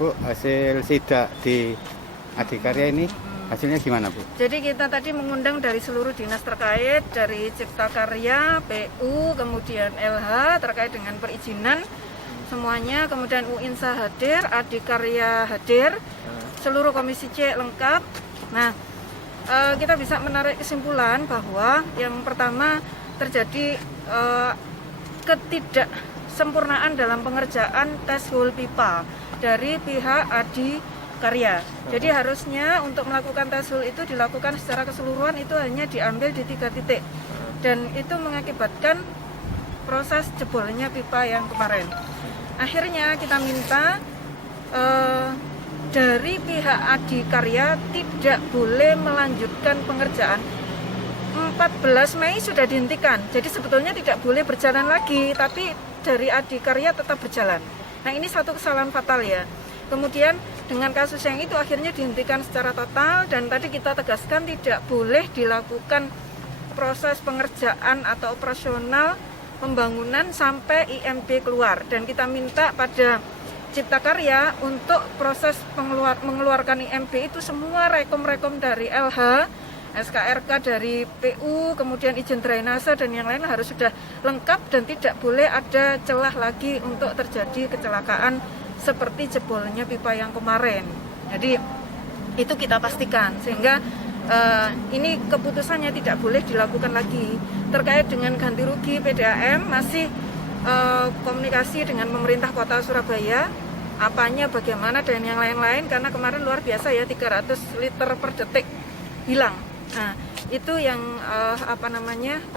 Bu, hasil sidak di Adikarya ini hasilnya gimana, Bu? Jadi kita tadi mengundang dari seluruh dinas terkait, dari Cipta Karya, PU, kemudian LH terkait dengan perizinan semuanya, kemudian UINSA hadir, Adikarya hadir, seluruh komisi C lengkap. Nah, kita bisa menarik kesimpulan bahwa yang pertama terjadi ketidaksempurnaan dalam pengerjaan tes hole pipa dari pihak Adikarya. Jadi harusnya untuk melakukan tes hole itu dilakukan secara keseluruhan itu hanya diambil di 3 titik, dan itu mengakibatkan proses jebolnya pipa yang kemarin. Akhirnya kita minta dari pihak Adikarya tidak boleh melanjutkan pengerjaan. 14 Mei sudah dihentikan, jadi sebetulnya tidak boleh berjalan lagi, tapi dari Adikarya tetap berjalan. Nah, ini satu kesalahan fatal ya. Kemudian dengan kasus yang itu akhirnya dihentikan secara total, dan tadi kita tegaskan tidak boleh dilakukan proses pengerjaan atau operasional pembangunan sampai IMB keluar, dan kita minta pada Cipta Karya untuk proses mengeluarkan IMB itu semua rekom-rekom dari LH, SKRK dari PU, kemudian izin drainase dan yang lain harus sudah lengkap dan tidak boleh ada celah lagi untuk terjadi kecelakaan seperti jebolnya pipa yang kemarin. Jadi itu kita pastikan sehingga ini keputusannya tidak boleh dilakukan lagi. Terkait dengan ganti rugi PDAM masih komunikasi dengan pemerintah Kota Surabaya, apanya bagaimana dan yang lain-lain, karena kemarin luar biasa ya, 300 liter per detik hilang. Nah, itu yang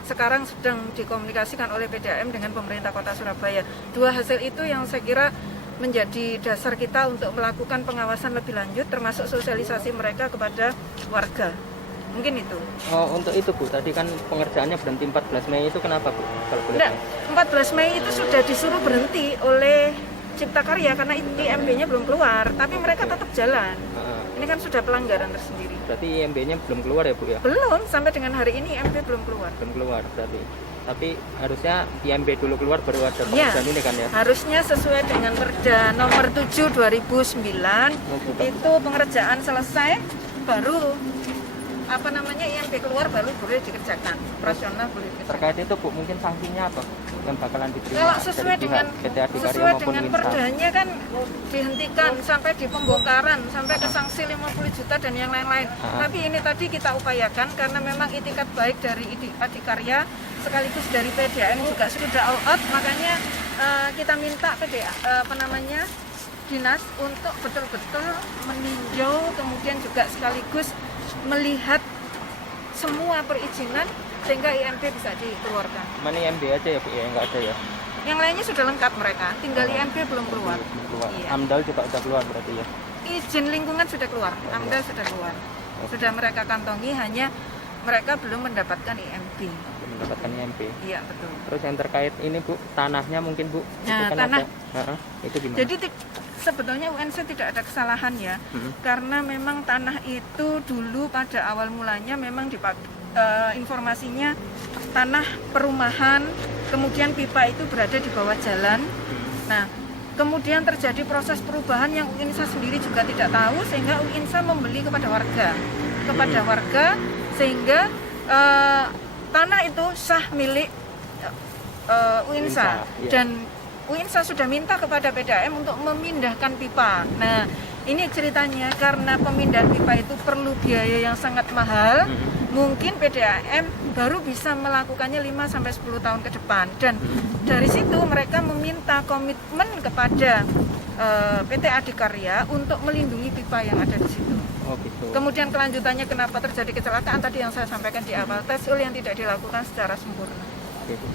sekarang sedang dikomunikasikan oleh PDAM dengan pemerintah Kota Surabaya. Dua hasil itu yang saya kira menjadi dasar kita untuk melakukan pengawasan lebih lanjut, termasuk sosialisasi mereka kepada warga. Mungkin itu. Oh, untuk itu Bu, tadi kan pengerjaannya berhenti 14 Mei itu kenapa Bu? Kalau boleh tahu. 14 Mei itu sudah disuruh berhenti oleh Cipta Karya karena IMB-nya belum keluar, tapi mereka tetap jalan. Ini kan sudah pelanggaran tersendiri. Berarti IMB-nya belum keluar ya Bu ya? Belum, sampai dengan hari ini IMB belum keluar. Belum keluar berarti. Tapi harusnya IMB dulu keluar baru ada pengerjaan ini kan ya? Harusnya sesuai dengan Perda nomor 7 2009 itu pengerjaan selesai baru IMB keluar baru boleh dikerjakan, operasional boleh dikerjakan. Terkait itu Bu, mungkin sanksinya apa yang bakalan diterima? Kalau sesuai dengan perdanya kan dihentikan sampai di pembongkaran, sampai ke sanksi 50 juta dan yang lain-lain. Tapi ini tadi kita upayakan karena memang itikat baik dari Adikarya sekaligus dari PDAM juga sudah all out, makanya kita minta dinas untuk betul-betul meninjau, kemudian juga sekaligus melihat semua perizinan sehingga IMB bisa dikeluarkan. Mana IMB aja ya Bu ya, enggak ada ya? Yang lainnya sudah lengkap mereka, tinggal IMB belum keluar. Iya. AMDAL juga sudah keluar berarti ya? Izin lingkungan sudah keluar, AMDAL sudah keluar. Sudah mereka kantongi, hanya mereka belum mendapatkan IMB. Mendapatkan IMB. Iya, betul. Terus yang terkait ini Bu, tanahnya mungkin Bu? Nah, itu kan tanah. Itu gimana? Jadi sebetulnya UNC tidak ada kesalahan ya, karena memang tanah itu dulu pada awal mulanya memang informasinya tanah perumahan, kemudian pipa itu berada di bawah jalan. Nah, kemudian terjadi proses perubahan yang UINSA sendiri juga tidak tahu, sehingga UINSA membeli kepada warga, sehingga tanah itu sah milik UINSA, dan UINSA sudah minta kepada PDAM untuk memindahkan pipa. Nah, ini ceritanya karena pemindahan pipa itu perlu biaya yang sangat mahal. Mungkin PDAM baru bisa melakukannya 5-10 tahun ke depan. Dan dari situ mereka meminta komitmen kepada PT Adikarya untuk melindungi pipa yang ada di situ. Oh, gitu. Kemudian kelanjutannya kenapa terjadi kecelakaan tadi yang saya sampaikan di awal, tes hole yang tidak dilakukan secara sempurna. Gitu.